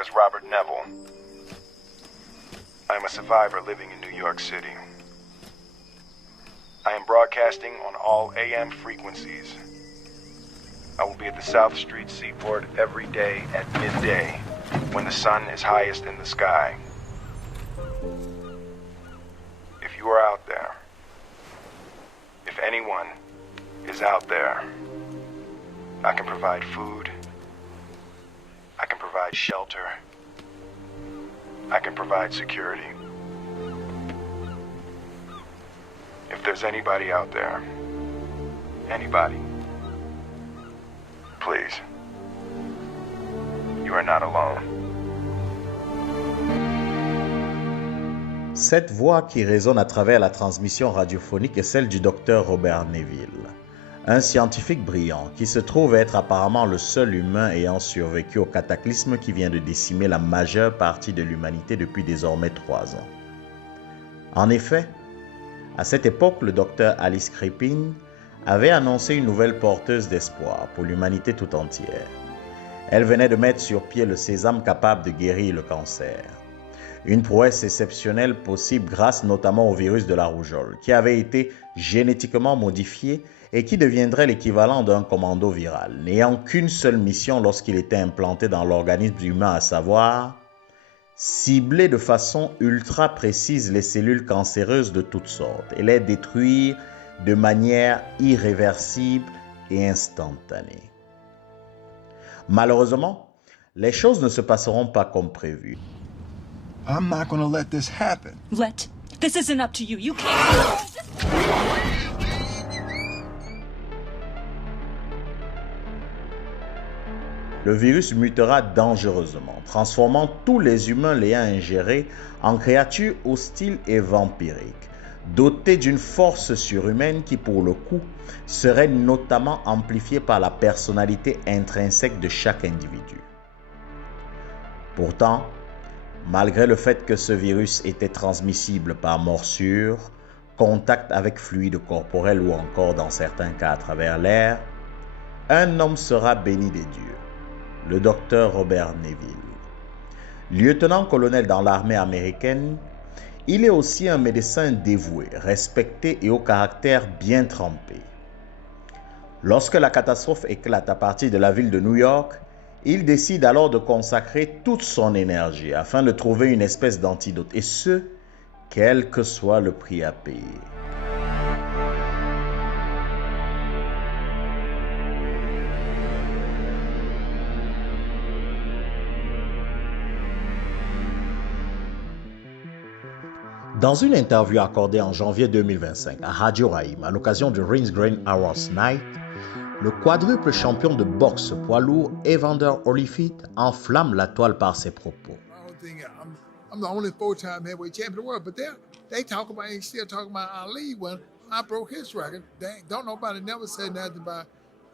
name is Robert Neville. I am a survivor living in New York City. I am broadcasting on all AM frequencies. I will be at the South Street Seaport every day at midday, when the sun is highest in the sky. If you are out there, if anyone is out there, I can provide food, I can provide shelter, I can provide security. If there's anybody out there, anybody, please, you are not alone. Cette voix qui résonne à travers la transmission radiophonique est celle du docteur Robert Neville, un scientifique brillant qui se trouve être apparemment le seul humain ayant survécu au cataclysme qui vient de décimer la majeure partie de l'humanité depuis désormais 3 ans. En effet, à cette époque, le docteur Alice Crippen avait annoncé une nouvelle porteuse d'espoir pour l'humanité tout entière. Elle venait de mettre sur pied le sésame capable de guérir le cancer. Une prouesse exceptionnelle possible grâce notamment au virus de la rougeole, qui avait été génétiquement modifié et qui deviendrait l'équivalent d'un commando viral, n'ayant qu'une seule mission lorsqu'il était implanté dans l'organisme humain, à savoir cibler de façon ultra précise les cellules cancéreuses de toutes sortes et les détruire de manière irréversible et instantanée. Malheureusement, les choses ne se passeront pas comme prévu. I'm not going to let this happen. This isn't up to you. You can't. Le virus mutera dangereusement, transformant tous les humains l'ayant ingéré en créatures hostiles et vampiriques, dotées d'une force surhumaine qui, pour le coup, serait notamment amplifiée par la personnalité intrinsèque de chaque individu. Pourtant, malgré le fait que ce virus était transmissible par morsure, contact avec fluide corporel ou encore dans certains cas à travers l'air, un homme sera béni des dieux, le docteur Robert Neville. Lieutenant-colonel dans l'armée américaine, il est aussi un médecin dévoué, respecté et au caractère bien trempé. Lorsque la catastrophe éclate à partir de la ville de New York, il décide alors de consacrer toute son énergie afin de trouver une espèce d'antidote, et ce, quel que soit le prix à payer. Dans une interview accordée en janvier 2025 à Radio Raïm à l'occasion du Rindsgrain Awards Night, le quadruple champion de boxe poids lourd Evander Holyfield enflamme la toile par ses propos. I'm the only 4-time heavyweight champion of the world, but they still talking about Ali when I broke his record. Don't nobody never said nothing about.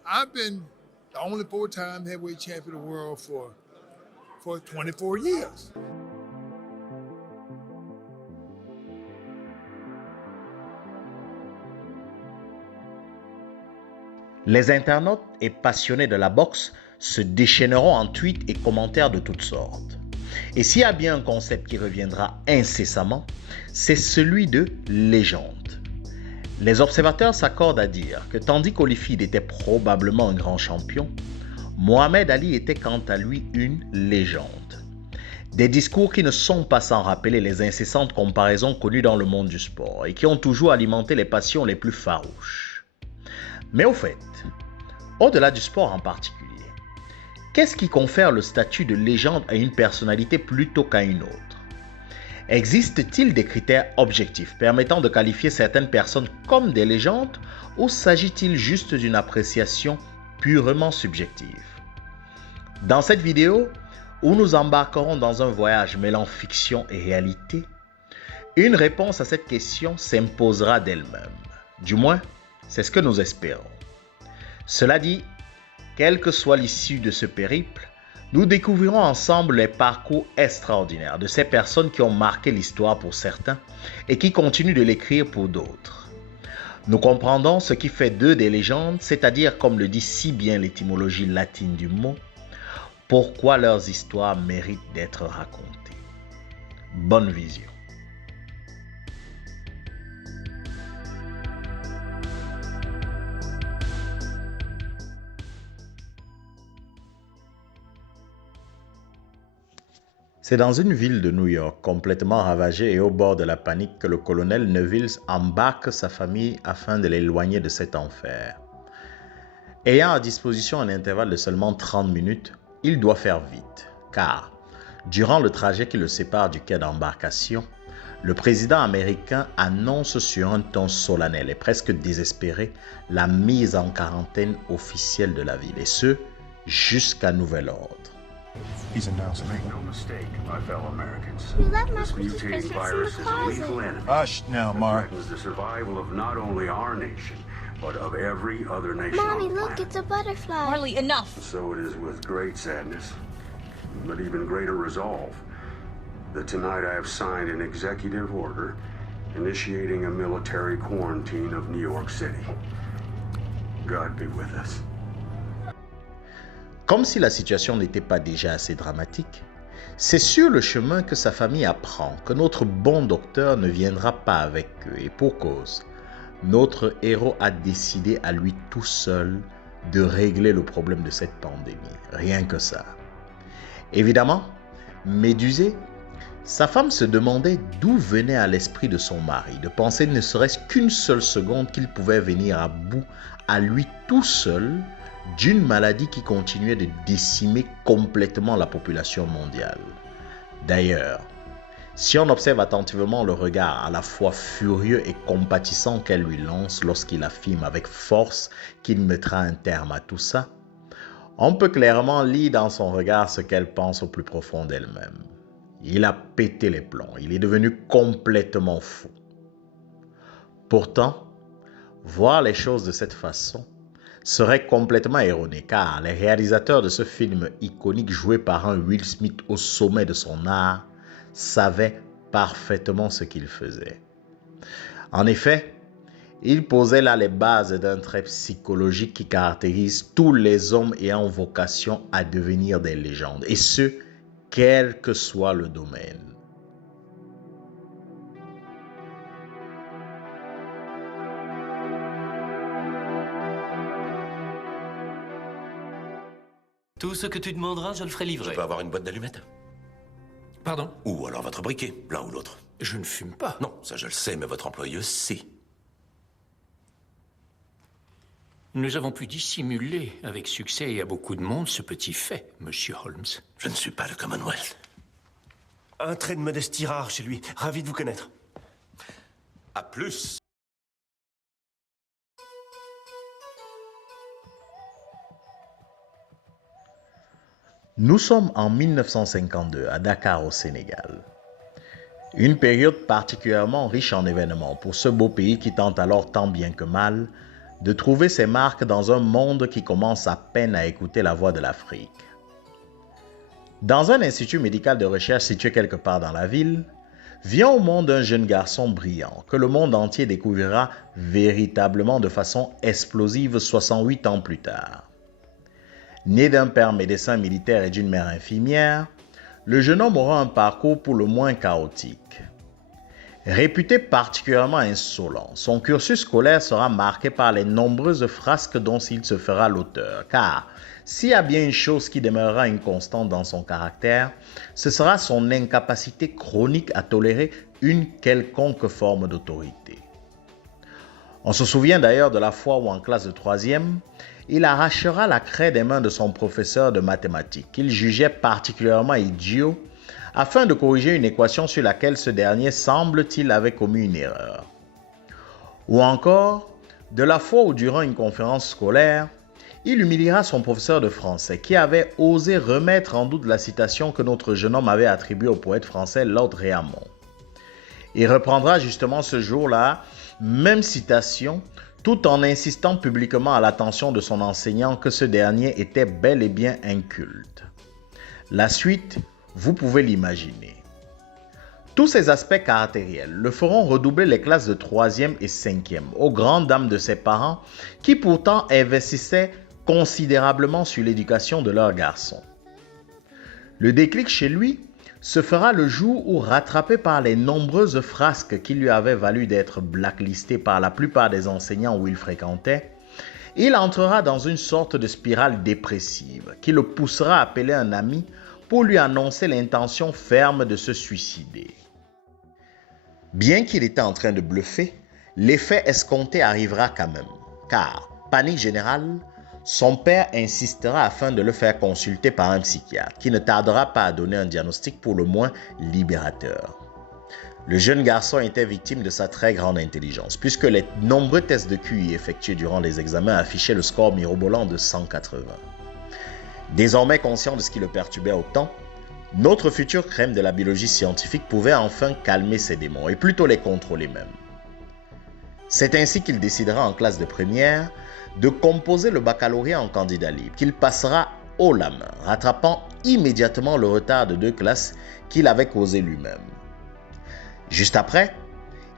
I've been the only 4-time heavyweight champion of the world for 24 years. Les internautes et passionnés de la boxe se déchaîneront en tweets et commentaires de toutes sortes. Et s'il y a bien un concept qui reviendra incessamment, c'est celui de légende. Les observateurs s'accordent à dire que tandis qu'Holyfield était probablement un grand champion, Mohamed Ali était quant à lui une légende. Des discours qui ne sont pas sans rappeler les incessantes comparaisons connues dans le monde du sport et qui ont toujours alimenté les passions les plus farouches. Mais au fait, au-delà du sport en particulier, qu'est-ce qui confère le statut de légende à une personnalité plutôt qu'à une autre? Existe-t-il des critères objectifs permettant de qualifier certaines personnes comme des légendes ou s'agit-il juste d'une appréciation purement subjective? Dans cette vidéo, où nous embarquerons dans un voyage mêlant fiction et réalité, une réponse à cette question s'imposera d'elle-même. Du moins, c'est ce que nous espérons. Cela dit, quelle que soit l'issue de ce périple, nous découvrirons ensemble les parcours extraordinaires de ces personnes qui ont marqué l'histoire pour certains et qui continuent de l'écrire pour d'autres. Nous comprendrons ce qui fait d'eux des légendes, c'est-à-dire, comme le dit si bien l'étymologie latine du mot, pourquoi leurs histoires méritent d'être racontées. Bonne vision. C'est dans une ville de New York complètement ravagée et au bord de la panique que le colonel Neville embarque sa famille afin de l'éloigner de cet enfer. Ayant à disposition un intervalle de seulement 30 minutes, il doit faire vite, car durant le trajet qui le sépare du quai d'embarcation, le président américain annonce sur un ton solennel et presque désespéré la mise en quarantaine officielle de la ville, et ce, jusqu'à nouvel ordre. He's announcing. Make no mistake, my fellow Americans. We left my This Christmas mutating presents in virus the is a lethal closet. enemy. Hush now, that Mark. threatens the survival of not only our nation, but of every other nation Mommy, on the look, planet. it's a butterfly. Marley, enough. So it is with great sadness, but even greater resolve, that tonight I have signed an executive order initiating a military quarantine of New York City. God be with us. Comme si la situation n'était pas déjà assez dramatique, c'est sur le chemin que sa famille apprend que notre bon docteur ne viendra pas avec eux, et pour cause. Notre héros a décidé à lui tout seul de régler le problème de cette pandémie. Rien que ça. Évidemment, médusé, sa femme se demandait d'où venait à l'esprit de son mari de penser ne serait-ce qu'une seule seconde qu'il pouvait venir à bout à lui tout seul d'une maladie qui continuait de décimer complètement la population mondiale. D'ailleurs, si on observe attentivement le regard à la fois furieux et compatissant qu'elle lui lance lorsqu'il affirme avec force qu'il mettra un terme à tout ça, on peut clairement lire dans son regard ce qu'elle pense au plus profond d'elle-même. Il a pété les plombs, il est devenu complètement fou. Pourtant, voir les choses de cette façon serait complètement erroné, car les réalisateurs de ce film iconique joué par un Will Smith au sommet de son art savaient parfaitement ce qu'ils faisaient. En effet, ils posaient là les bases d'un trait psychologique qui caractérise tous les hommes ayant vocation à devenir des légendes, et ce, quel que soit le domaine. Tout ce que tu demanderas, je le ferai livrer. Je peux avoir une boîte d'allumettes? Pardon? Ou alors votre briquet, l'un ou l'autre. Je ne fume pas. Non, ça je le sais, mais votre employeuse sait. Nous avons pu dissimuler avec succès et à beaucoup de monde ce petit fait, Monsieur Holmes. Je ne suis pas le Commonwealth. Un trait de modestie rare chez lui. Ravi de vous connaître. À plus. Nous sommes en 1952 à Dakar au Sénégal. Une période particulièrement riche en événements pour ce beau pays qui tente alors tant bien que mal de trouver ses marques dans un monde qui commence à peine à écouter la voix de l'Afrique. Dans un institut médical de recherche situé quelque part dans la ville, vient au monde un jeune garçon brillant que le monde entier découvrira véritablement de façon explosive 68 ans plus tard. Né d'un père médecin militaire et d'une mère infirmière, le jeune homme aura un parcours pour le moins chaotique. Réputé particulièrement insolent, son cursus scolaire sera marqué par les nombreuses frasques dont il se fera l'auteur, car s'il y a bien une chose qui demeurera une constante dans son caractère, ce sera son incapacité chronique à tolérer une quelconque forme d'autorité. On se souvient d'ailleurs de la fois où en classe de 3e, il arrachera la craie des mains de son professeur de mathématiques, qu'il jugeait particulièrement idiot, afin de corriger une équation sur laquelle ce dernier semble-t-il avait commis une erreur. Ou encore, de la fois où durant une conférence scolaire, il humiliera son professeur de français qui avait osé remettre en doute la citation que notre jeune homme avait attribuée au poète français Lord Réamont. Il reprendra justement ce jour-là, même citation, tout en insistant publiquement à l'attention de son enseignant que ce dernier était bel et bien inculte. La suite, vous pouvez l'imaginer. Tous ces aspects caractériels le feront redoubler les classes de 3e et 5e, aux grandes dames de ses parents qui pourtant investissaient considérablement sur l'éducation de leurs garçons. Le déclic chez lui se fera le jour où, rattrapé par les nombreuses frasques qui lui avaient valu d'être blacklisté par la plupart des enseignants où il fréquentait, il entrera dans une sorte de spirale dépressive qui le poussera à appeler un ami pour lui annoncer l'intention ferme de se suicider. Bien qu'il était en train de bluffer, l'effet escompté arrivera quand même, car, panique générale, son père insistera afin de le faire consulter par un psychiatre qui ne tardera pas à donner un diagnostic pour le moins libérateur. Le jeune garçon était victime de sa très grande intelligence, puisque les nombreux tests de QI effectués durant les examens affichaient le score mirobolant de 180. Désormais conscient de ce qui le perturbait autant, notre future crème de la biologie scientifique pouvait enfin calmer ses démons et plutôt les contrôler même. C'est ainsi qu'il décidera en classe de première de composer le baccalauréat en candidat libre, qu'il passera haut la main, rattrapant immédiatement le retard de 2 classes qu'il avait causé lui-même. Juste après,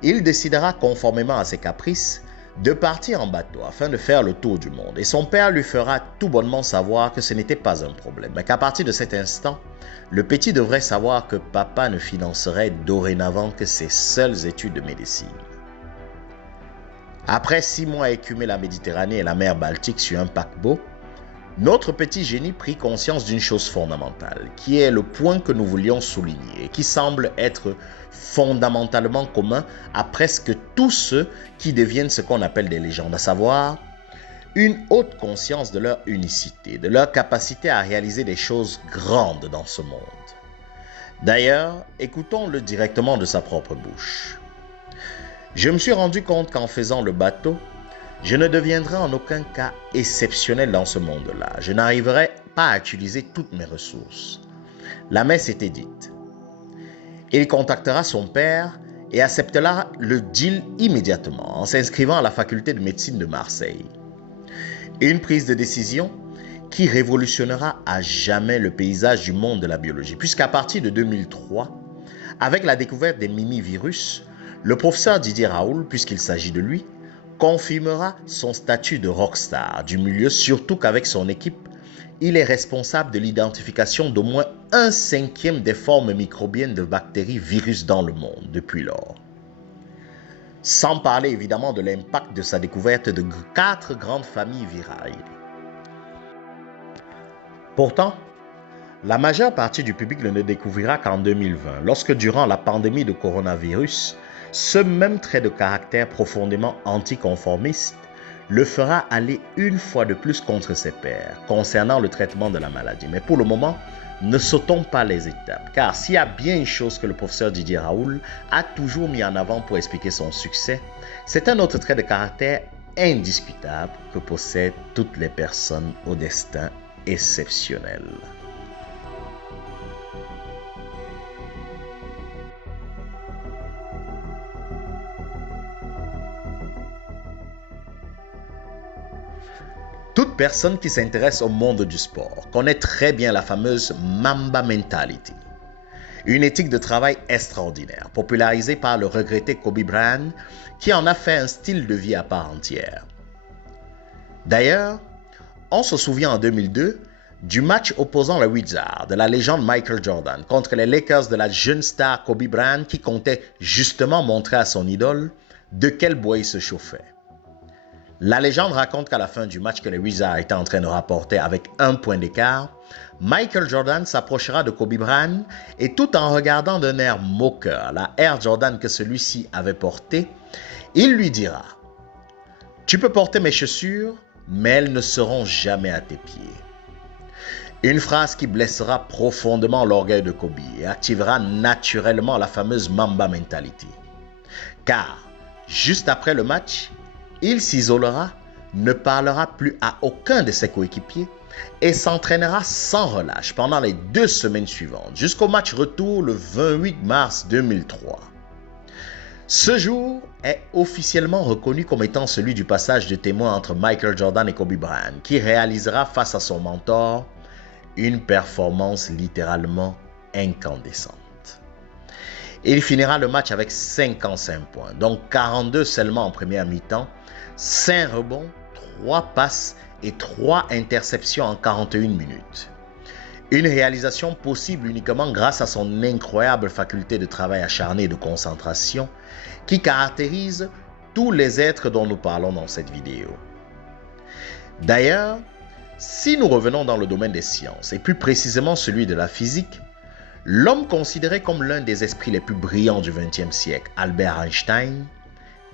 il décidera, conformément à ses caprices, de partir en bateau afin de faire le tour du monde, et son père lui fera tout bonnement savoir que ce n'était pas un problème, mais qu'à partir de cet instant, le petit devrait savoir que papa ne financerait dorénavant que ses seules études de médecine. Après 6 mois à écumer la Méditerranée et la mer Baltique sur un paquebot, notre petit génie prit conscience d'une chose fondamentale, qui est le point que nous voulions souligner et qui semble être fondamentalement commun à presque tous ceux qui deviennent ce qu'on appelle des légendes, à savoir une haute conscience de leur unicité, de leur capacité à réaliser des choses grandes dans ce monde. D'ailleurs, écoutons-le directement de sa propre bouche. Je me suis rendu compte qu'en faisant le bateau, je ne deviendrai en aucun cas exceptionnel dans ce monde-là. Je n'arriverai pas à utiliser toutes mes ressources. La messe était dite. Il contactera son père et acceptera le deal immédiatement en s'inscrivant à la faculté de médecine de Marseille. Une prise de décision qui révolutionnera à jamais le paysage du monde de la biologie, puisqu'à partir de 2003, avec la découverte des mimivirus, le professeur Didier Raoult, puisqu'il s'agit de lui, confirmera son statut de rockstar du milieu, surtout qu'avec son équipe, il est responsable de l'identification d'au moins 1/5 des formes microbiennes de bactéries virus dans le monde depuis lors. Sans parler évidemment de l'impact de sa découverte de 4 grandes familles virales. Pourtant, la majeure partie du public ne le découvrira qu'en 2020, lorsque durant la pandémie de coronavirus, ce même trait de caractère profondément anticonformiste le fera aller une fois de plus contre ses pairs concernant le traitement de la maladie. Mais pour le moment, ne sautons pas les étapes, car s'il y a bien une chose que le professeur Didier Raoult a toujours mis en avant pour expliquer son succès, c'est un autre trait de caractère indiscutable que possèdent toutes les personnes au destin exceptionnel. Toute personne qui s'intéresse au monde du sport connaît très bien la fameuse Mamba Mentality, une éthique de travail extraordinaire, popularisée par le regretté Kobe Bryant, qui en a fait un style de vie à part entière. D'ailleurs, on se souvient en 2002 du match opposant le Wizard de la légende Michael Jordan contre les Lakers de la jeune star Kobe Bryant qui comptait justement montrer à son idole de quel bois il se chauffait. La légende raconte qu'à la fin du match que les Wizards étaient en train de rapporter avec 1 point d'écart, Michael Jordan s'approchera de Kobe Bryant et tout en regardant d'un air moqueur la Air Jordan que celui-ci avait portée, il lui dira « Tu peux porter mes chaussures, mais elles ne seront jamais à tes pieds. » Une phrase qui blessera profondément l'orgueil de Kobe et activera naturellement la fameuse Mamba Mentality. Car, juste après le match, il s'isolera, ne parlera plus à aucun de ses coéquipiers et s'entraînera sans relâche pendant les 2 semaines suivantes, jusqu'au match retour le 28 mars 2003. Ce jour est officiellement reconnu comme étant celui du passage de témoin entre Michael Jordan et Kobe Bryant, qui réalisera face à son mentor une performance littéralement incandescente. Il finira le match avec 55 points, donc 42 seulement en première mi-temps, 5 rebonds, 3 passes et 3 interceptions en 41 minutes. Une réalisation possible uniquement grâce à son incroyable faculté de travail acharné et de concentration qui caractérise tous les êtres dont nous parlons dans cette vidéo. D'ailleurs, si nous revenons dans le domaine des sciences, et plus précisément celui de la physique, l'homme considéré comme l'un des esprits les plus brillants du XXe siècle, Albert Einstein,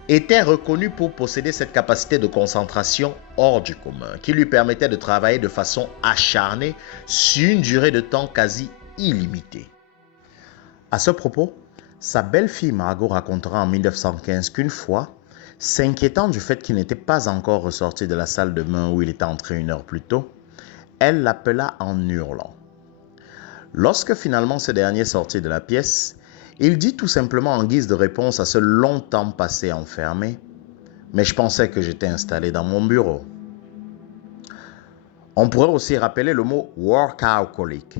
était reconnu pour posséder cette capacité de concentration hors du commun, qui lui permettait de travailler de façon acharnée sur une durée de temps quasi illimitée. À ce propos, sa belle-fille Margot racontera en 1915 qu'une fois, s'inquiétant du fait qu'il n'était pas encore ressorti de la salle de bain où il était entré 1 heure plus tôt, elle l'appela en hurlant. Lorsque finalement ce dernier sortit de la pièce, il dit tout simplement en guise de réponse à ce long temps passé enfermé, « Mais je pensais que j'étais installé dans mon bureau. » On pourrait aussi rappeler le mot « workaholic »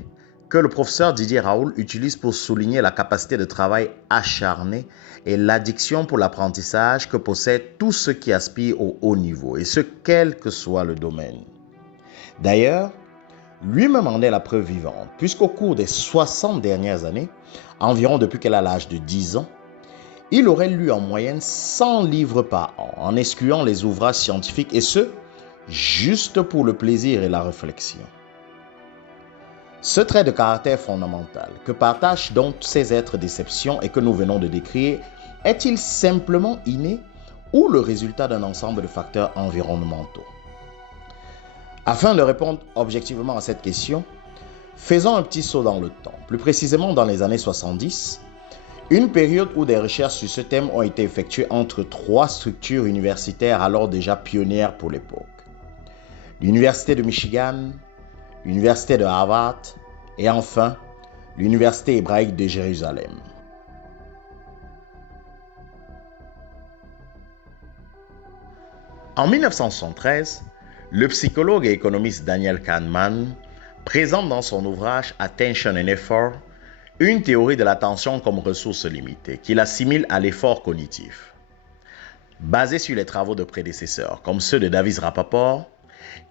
que le professeur Didier Raoult utilise pour souligner la capacité de travail acharné et l'addiction pour l'apprentissage que possèdent tous ceux qui aspirent au haut niveau, et ce, quel que soit le domaine. D'ailleurs, lui-même en est la preuve vivante, puisqu'au cours des 60 dernières années, environ depuis qu'elle a l'âge de 10 ans, il aurait lu en moyenne 100 livres par an, en excluant les ouvrages scientifiques, et ce, juste pour le plaisir et la réflexion. Ce trait de caractère fondamental que partagent donc ces êtres d'exception et que nous venons de décrire, est-il simplement inné ou le résultat d'un ensemble de facteurs environnementaux? Afin de répondre objectivement à cette question, faisons un petit saut dans le temps, plus précisément dans les années 70, une période où des recherches sur ce thème ont été effectuées entre 3 structures universitaires alors déjà pionnières pour l'époque. L'Université de Michigan, l'Université de Harvard et enfin l'Université hébraïque de Jérusalem. En 1973, le psychologue et économiste Daniel Kahneman présente dans son ouvrage Attention and Effort une théorie de l'attention comme ressource limitée qu'il assimile à l'effort cognitif. Basée sur les travaux de prédécesseurs comme ceux de Davis Rapaport,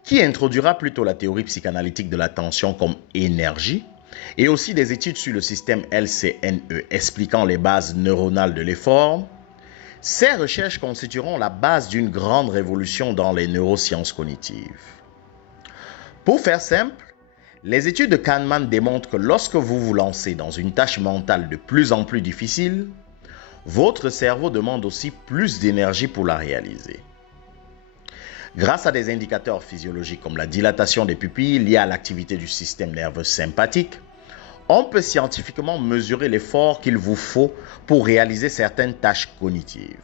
qui introduira plutôt la théorie psychanalytique de l'attention comme énergie, et aussi des études sur le système LCNE expliquant les bases neuronales de l'effort, ces recherches constitueront la base d'une grande révolution dans les neurosciences cognitives. Pour faire simple, les études de Kahneman démontrent que lorsque vous vous lancez dans une tâche mentale de plus en plus difficile, votre cerveau demande aussi plus d'énergie pour la réaliser. Grâce à des indicateurs physiologiques comme la dilatation des pupilles liée à l'activité du système nerveux sympathique, on peut scientifiquement mesurer l'effort qu'il vous faut pour réaliser certaines tâches cognitives.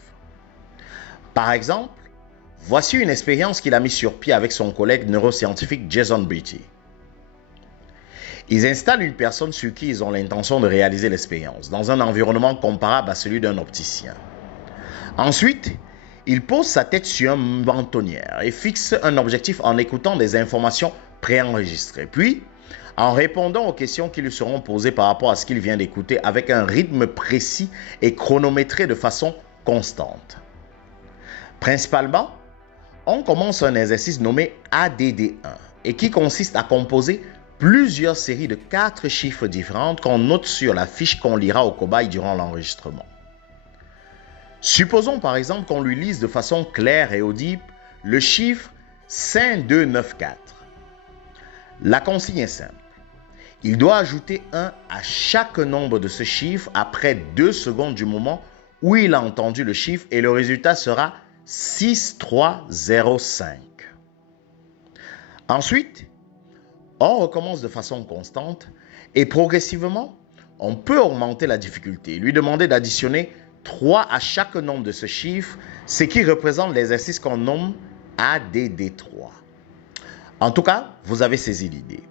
Par exemple, voici une expérience qu'il a mise sur pied avec son collègue neuroscientifique Jason Beatty. Ils installent une personne sur qui ils ont l'intention de réaliser l'expérience, dans un environnement comparable à celui d'un opticien. Ensuite, il pose sa tête sur une mentonnière et fixe un objectif en écoutant des informations préenregistrées. Puis, en répondant aux questions qui lui seront posées par rapport à ce qu'il vient d'écouter avec un rythme précis et chronométré de façon constante. Principalement, on commence un exercice nommé ADD1 et qui consiste à composer plusieurs séries de 4 chiffres différentes qu'on note sur la fiche qu'on lira au cobaye durant l'enregistrement. Supposons par exemple qu'on lui lise de façon claire et audible le chiffre 5294. La consigne est simple. Il doit ajouter 1 à chaque nombre de ce chiffre après 2 secondes du moment où il a entendu le chiffre et le résultat sera 6305. Ensuite, on recommence de façon constante et progressivement, on peut augmenter la difficulté, lui demander d'additionner 3 à chaque nombre de ce chiffre, ce qui représente l'exercice qu'on nomme ADD3. En tout cas, vous avez saisi l'idée.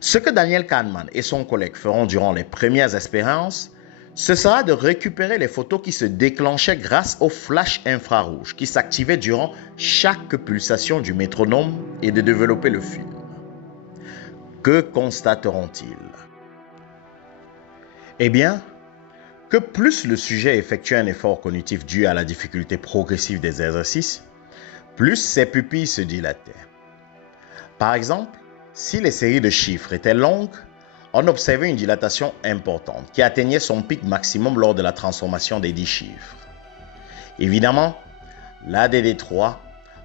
Ce que Daniel Kahneman et son collègue feront durant les premières expériences, ce sera de récupérer les photos qui se déclenchaient grâce au flash infrarouge qui s'activait durant chaque pulsation du métronome et de développer le film. Que constateront-ils? Eh bien, que plus le sujet effectue un effort cognitif dû à la difficulté progressive des exercices, plus ses pupilles se dilataient. Par exemple, Si les séries de chiffres étaient longues, on observait une dilatation importante qui atteignait son pic maximum lors de la transformation des 10 chiffres. Évidemment, l'ADD3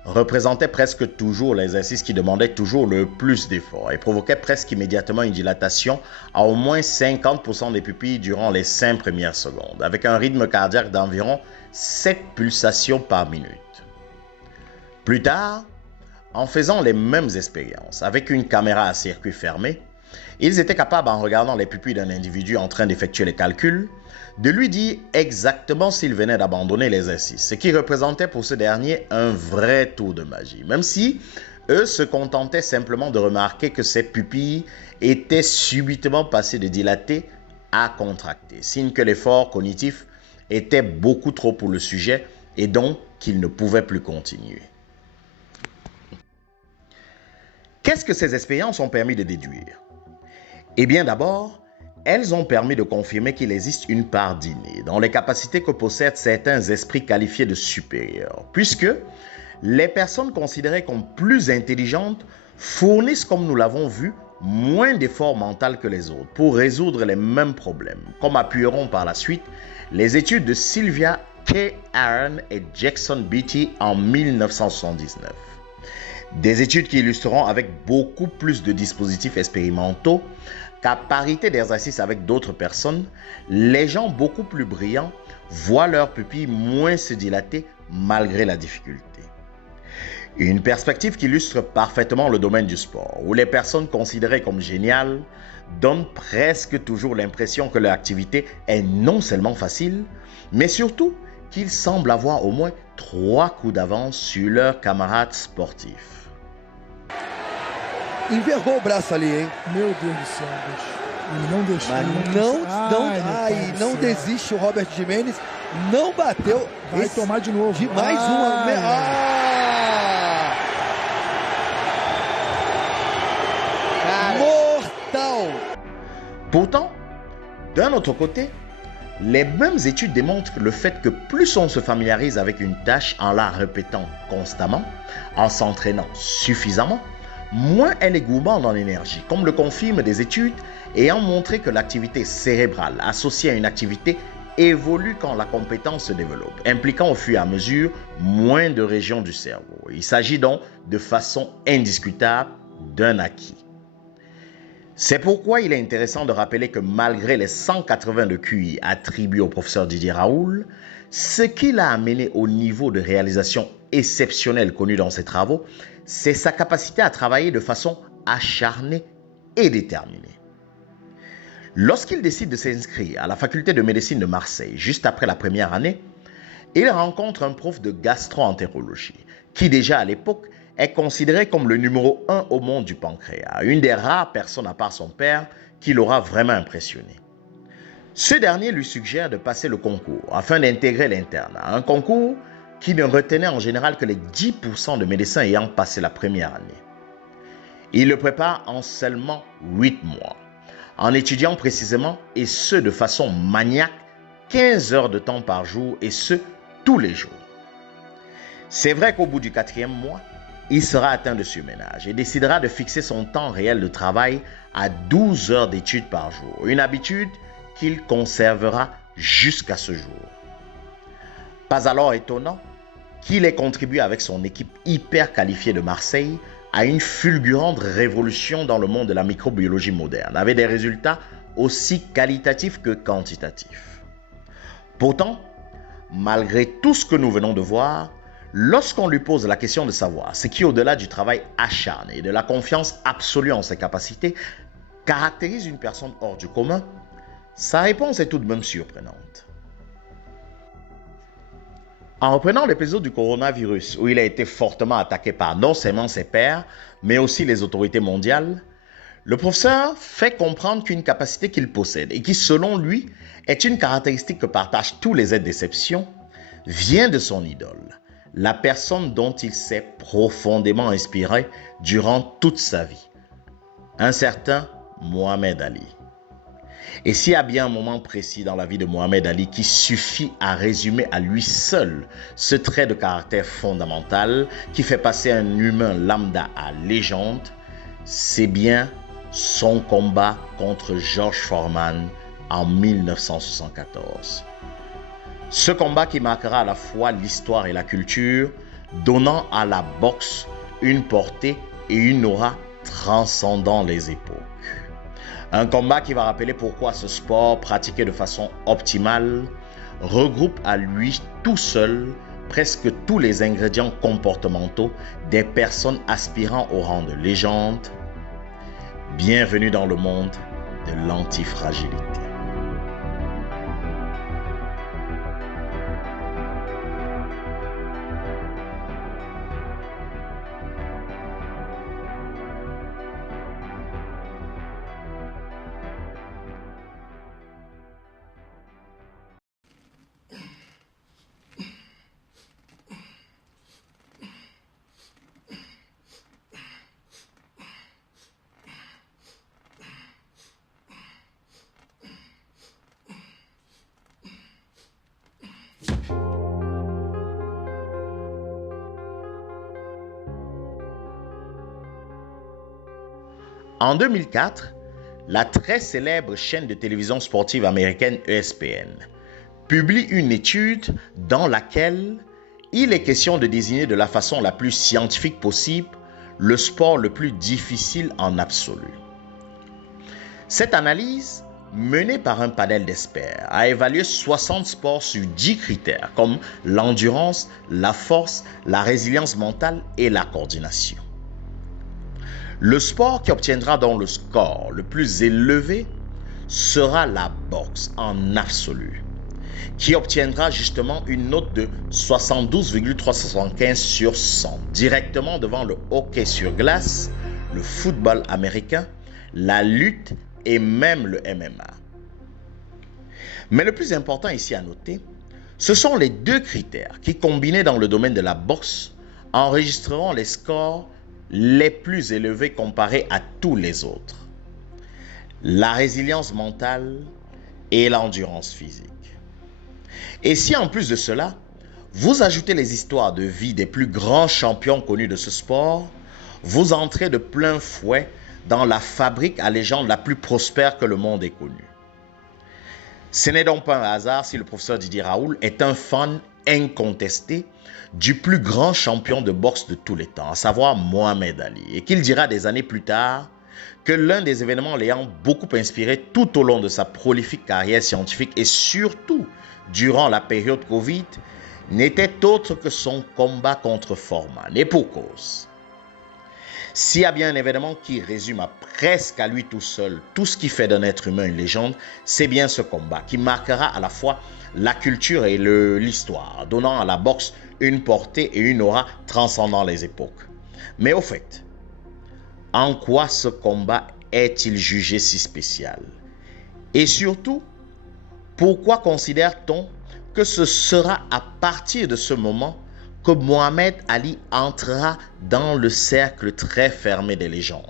représentait presque toujours l'exercice qui demandait toujours le plus d'efforts et provoquait presque immédiatement une dilatation à au moins 50% des pupilles durant les 5 premières secondes, avec un rythme cardiaque d'environ 7 pulsations par minute. Plus tard, en faisant les mêmes expériences avec une caméra à circuit fermé, ils étaient capables, en regardant les pupilles d'un individu en train d'effectuer les calculs, de lui dire exactement s'il venait d'abandonner l'exercice, ce qui représentait pour ce dernier un vrai tour de magie, même si eux se contentaient simplement de remarquer que ses pupilles étaient subitement passées de dilatées à contractées, signe que l'effort cognitif était beaucoup trop pour le sujet et donc qu'il ne pouvait plus continuer. Qu'est-ce que ces expériences ont permis de déduire? Eh bien d'abord, elles ont permis de confirmer qu'il existe une part d'inné dans les capacités que possèdent certains esprits qualifiés de supérieurs, puisque les personnes considérées comme plus intelligentes fournissent, comme nous l'avons vu, moins d'efforts mentaux que les autres pour résoudre les mêmes problèmes, comme appuieront par la suite les études de Sylvia K. Aaron et Jackson Beatty en 1979. Des études qui illustreront avec beaucoup plus de dispositifs expérimentaux qu'à parité d'exercice avec d'autres personnes, les gens beaucoup plus brillants voient leurs pupilles moins se dilater malgré la difficulté. Une perspective qui illustre parfaitement le domaine du sport, où les personnes considérées comme géniales donnent presque toujours l'impression que leur activité est non seulement facile, mais surtout qu'ils semblent avoir au moins 3 coups d'avance sur leurs camarades sportifs. Enverrou o braço ali, hein? Meu Deus do céu, bicho. Ele não deixou. Mas não desiste o Robert Jimenez. Não bateu. Vai tomar de novo. De mais uma. Mortal! Pourtant, d'un autre côté, les mêmes études démontrent que le fait que plus on se familiarise avec une tâche en la répétant constamment, en s'entraînant suffisamment, moins elle est gourmande en énergie, comme le confirment des études ayant montré que l'activité cérébrale associée à une activité évolue quand la compétence se développe, impliquant au fur et à mesure moins de régions du cerveau. Il s'agit donc de façon indiscutable d'un acquis. C'est pourquoi il est intéressant de rappeler que malgré les 180 de QI attribués au professeur Didier Raoul, ce qui l'a amené au niveau de réalisation exceptionnel connu dans ses travaux, c'est sa capacité à travailler de façon acharnée et déterminée. Lorsqu'il décide de s'inscrire à la faculté de médecine de Marseille, juste après la première année, il rencontre un prof de gastro-entérologie, qui déjà à l'époque est considéré comme le numéro 1 au monde du pancréas, une des rares personnes à part son père qui l'aura vraiment impressionné. Ce dernier lui suggère de passer le concours afin d'intégrer l'internat, un concours qui ne retenait en général que les 10% de médecins ayant passé la première année. Il le prépare en seulement 8 mois, en étudiant précisément, et ce de façon maniaque, 15 heures de temps par jour, et ce, tous les jours. C'est vrai qu'au bout du 4e mois, il sera atteint de surménage et décidera de fixer son temps réel de travail à 12 heures d'études par jour, une habitude qu'il conservera jusqu'à ce jour. Pas alors étonnant qu'il ait contribué avec son équipe hyper qualifiée de Marseille à une fulgurante révolution dans le monde de la microbiologie moderne, avec des résultats aussi qualitatifs que quantitatifs. Pourtant, malgré tout ce que nous venons de voir, lorsqu'on lui pose la question de savoir ce qui, au-delà du travail acharné et de la confiance absolue en ses capacités, caractérise une personne hors du commun, sa réponse est tout de même surprenante. En reprenant l'épisode du coronavirus, où il a été fortement attaqué par non seulement ses pairs, mais aussi les autorités mondiales, le professeur fait comprendre qu'une capacité qu'il possède et qui, selon lui, est une caractéristique que partagent tous les êtres d'exception, vient de son idole, la personne dont il s'est profondément inspiré durant toute sa vie, un certain Mohamed Ali. Et s'il y a bien un moment précis dans la vie de Mohamed Ali qui suffit à résumer à lui seul ce trait de caractère fondamental qui fait passer un humain lambda à légende, c'est bien son combat contre George Foreman en 1974. Ce combat qui marquera à la fois l'histoire et la culture, donnant à la boxe une portée et une aura transcendant les époques. Un combat qui va rappeler pourquoi ce sport, pratiqué de façon optimale, regroupe à lui tout seul presque tous les ingrédients comportementaux des personnes aspirant au rang de légende. Bienvenue dans le monde de l'antifragilité. En 2004, la très célèbre chaîne de télévision sportive américaine ESPN publie une étude dans laquelle il est question de désigner de la façon la plus scientifique possible le sport le plus difficile en absolu. Cette analyse, menée par un panel d'experts, a évalué 60 sports sur 10 critères comme l'endurance, la force, la résilience mentale et la coordination. Le sport qui obtiendra donc le score le plus élevé sera la boxe en absolu, qui obtiendra justement une note de 72,375 sur 100, directement devant le hockey sur glace, le football américain, la lutte et même le MMA. Mais le plus important ici à noter, ce sont les deux critères qui, combinés dans le domaine de la boxe, enregistreront les scores les plus élevés comparés à tous les autres. La résilience mentale et l'endurance physique. Et si en plus de cela, vous ajoutez les histoires de vie des plus grands champions connus de ce sport, vous entrez de plein fouet dans la fabrique à légendes la plus prospère que le monde ait connue. Ce n'est donc pas un hasard si le professeur Didier Raoult est un fan incontesté du plus grand champion de boxe de tous les temps, à savoir Mohamed Ali, et qu'il dira des années plus tard que l'un des événements l'ayant beaucoup inspiré tout au long de sa prolifique carrière scientifique et surtout durant la période Covid n'était autre que son combat contre Foreman, et pour cause. S'il y a bien un événement qui résume presque à lui tout seul tout ce qui fait d'un être humain une légende, c'est bien ce combat qui marquera à la fois la culture et l'histoire, donnant à la boxe une portée et une aura transcendant les époques. Mais au fait, en quoi ce combat est-il jugé si spécial? Et surtout, pourquoi considère-t-on que ce sera à partir de ce moment que Mohamed Ali entrera dans le cercle très fermé des légendes?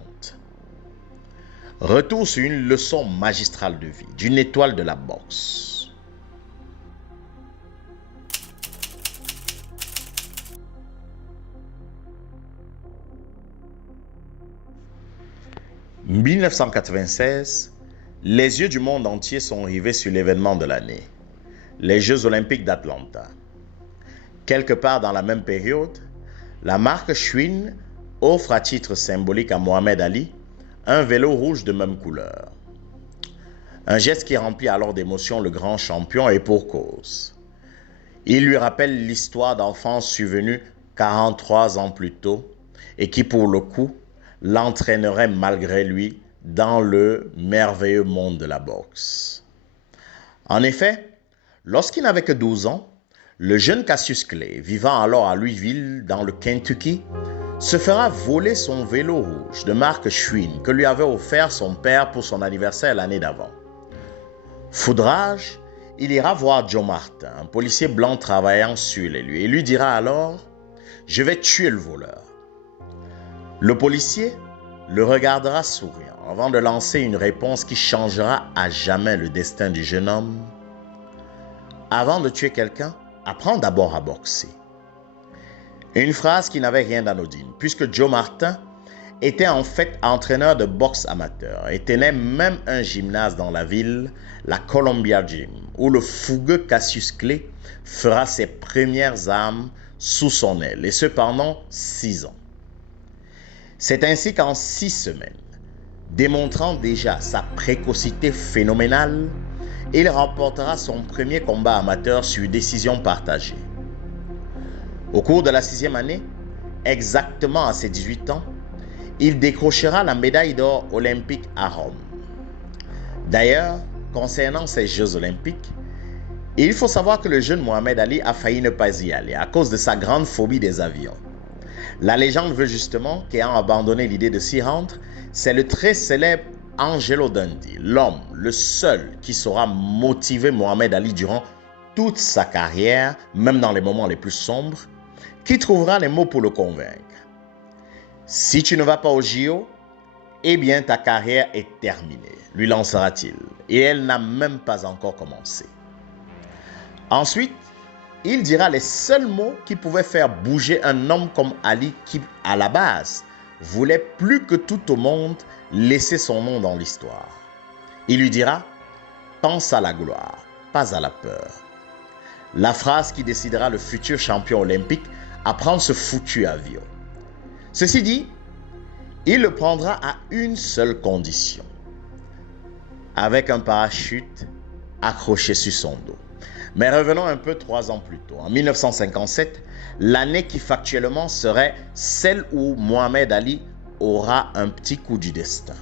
Retour sur une leçon magistrale de vie d'une étoile de la boxe. En 1996, les yeux du monde entier sont rivés sur l'événement de l'année, les Jeux olympiques d'Atlanta. Quelque part dans la même période, la marque Schwinn offre à titre symbolique à Mohamed Ali un vélo rouge de même couleur. Un geste qui remplit alors d'émotion le grand champion et pour cause. Il lui rappelle l'histoire d'enfance survenue 43 ans plus tôt et qui pour le coup l'entraînerait malgré lui dans le merveilleux monde de la boxe. En effet, lorsqu'il n'avait que 12 ans, le jeune Cassius Clay, vivant alors à Louisville, dans le Kentucky, se fera voler son vélo rouge de marque Schwinn que lui avait offert son père pour son anniversaire l'année d'avant. Foudrage, il ira voir Joe Martin, un policier blanc travaillant sur les lieux, et lui dira alors « Je vais tuer le voleur ». Le policier le regardera souriant avant de lancer une réponse qui changera à jamais le destin du jeune homme. Avant de tuer quelqu'un, apprends d'abord à boxer. Une phrase qui n'avait rien d'anodine, puisque Joe Martin était en fait entraîneur de boxe amateur et tenait même un gymnase dans la ville, la Columbia Gym, où le fougueux Cassius Clay fera ses premières armes sous son aile, et ce pendant 6 ans. C'est ainsi qu'en 6 semaines, démontrant déjà sa précocité phénoménale, il remportera son premier combat amateur sur décision partagée. Au cours de la 6e année, exactement à ses 18 ans, il décrochera la médaille d'or olympique à Rome. D'ailleurs, concernant ces Jeux olympiques, il faut savoir que le jeune Mohamed Ali a failli ne pas y aller à cause de sa grande phobie des avions. La légende veut justement qu'ayant abandonné l'idée de s'y rendre, c'est le très célèbre Angelo Dundee, l'homme, le seul qui saura motiver Mohamed Ali durant toute sa carrière, même dans les moments les plus sombres, qui trouvera les mots pour le convaincre. Si tu ne vas pas au JO, eh bien ta carrière est terminée, lui lancera-t-il, et elle n'a même pas encore commencé. Ensuite, il dira les seuls mots qui pouvaient faire bouger un homme comme Ali qui, à la base, voulait plus que tout au monde laisser son nom dans l'histoire. Il lui dira « Pense à la gloire, pas à la peur ». La phrase qui décidera le futur champion olympique à prendre ce foutu avion. Ceci dit, il le prendra à une seule condition, avec un parachute accroché sur son dos. Mais revenons un peu 3 ans plus tôt, en 1957, l'année qui factuellement serait celle où Mohamed Ali aura un petit coup du destin.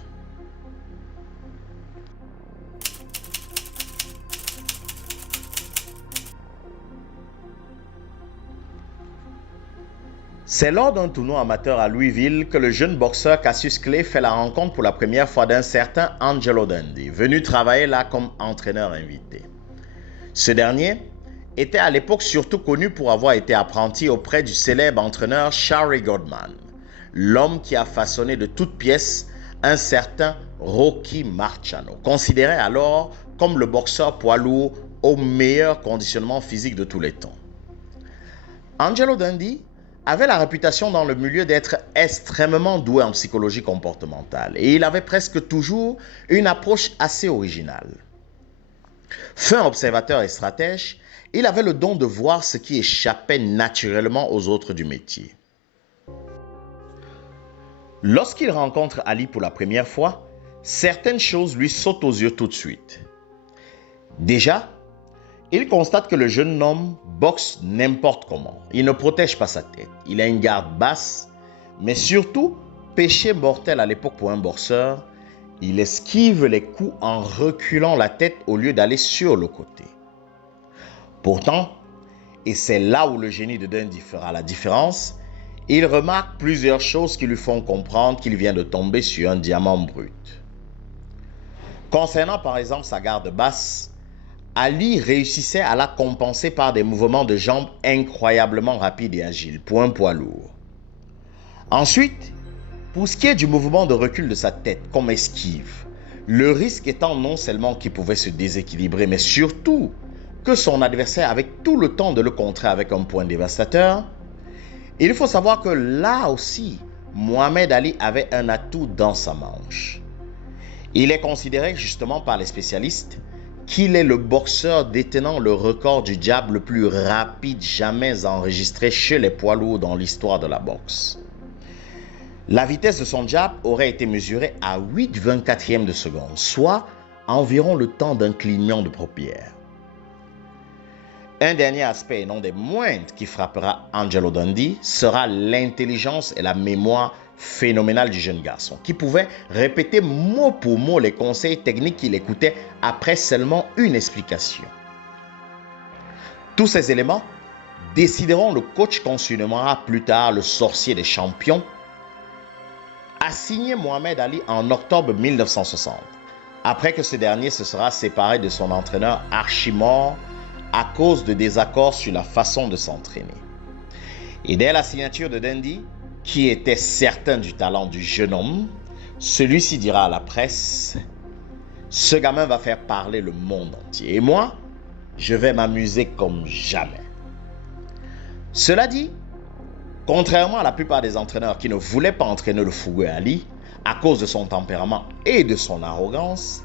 C'est lors d'un tournoi amateur à Louisville que le jeune boxeur Cassius Clay fait la rencontre pour la première fois d'un certain Angelo Dundee, venu travailler là comme entraîneur invité. Ce dernier était à l'époque surtout connu pour avoir été apprenti auprès du célèbre entraîneur Charlie Goodman, l'homme qui a façonné de toutes pièces un certain Rocky Marciano, considéré alors comme le boxeur poids lourd au meilleur conditionnement physique de tous les temps. Angelo Dundee avait la réputation dans le milieu d'être extrêmement doué en psychologie comportementale et il avait presque toujours une approche assez originale. Fin observateur et stratège, il avait le don de voir ce qui échappait naturellement aux autres du métier. Lorsqu'il rencontre Ali pour la première fois, certaines choses lui sautent aux yeux tout de suite. Déjà, il constate que le jeune homme boxe n'importe comment. Il ne protège pas sa tête. Il a une garde basse, mais surtout, péché mortel à l'époque pour un boxeur, il esquive les coups en reculant la tête au lieu d'aller sur le côté. Pourtant, et c'est là où le génie de Dundee fera la différence, il remarque plusieurs choses qui lui font comprendre qu'il vient de tomber sur un diamant brut. Concernant par exemple sa garde basse, Ali réussissait à la compenser par des mouvements de jambes incroyablement rapides et agiles pour un poids lourd. Ensuite, pour ce qui est du mouvement de recul de sa tête comme esquive, le risque étant non seulement qu'il pouvait se déséquilibrer, mais surtout que son adversaire avait tout le temps de le contrer avec un point dévastateur, il faut savoir que là aussi, Mohamed Ali avait un atout dans sa manche. Il est considéré justement par les spécialistes qu'il est le boxeur détenant le record du jab le plus rapide jamais enregistré chez les poids lourds dans l'histoire de la boxe. La vitesse de son jab aurait été mesurée à 8/24 de seconde, soit environ le temps d'un clignement de paupières. Un dernier aspect, et non des moindres, qui frappera Angelo Dundee sera l'intelligence et la mémoire phénoménale du jeune garçon, qui pouvait répéter mot pour mot les conseils techniques qu'il écoutait après seulement une explication. Tous ces éléments décideront le coach qu'on surnommera plus tard le sorcier des champions, a signé Mohamed Ali en octobre 1960, après que ce dernier se sera séparé de son entraîneur archi-mort à cause de désaccords sur la façon de s'entraîner. Et dès la signature de Dundee, qui était certain du talent du jeune homme, celui-ci dira à la presse « Ce gamin va faire parler le monde entier et moi, je vais m'amuser comme jamais. » Cela dit, Contrairement à la plupart des entraîneurs qui ne voulaient pas entraîner le fougueux Ali à cause de son tempérament et de son arrogance,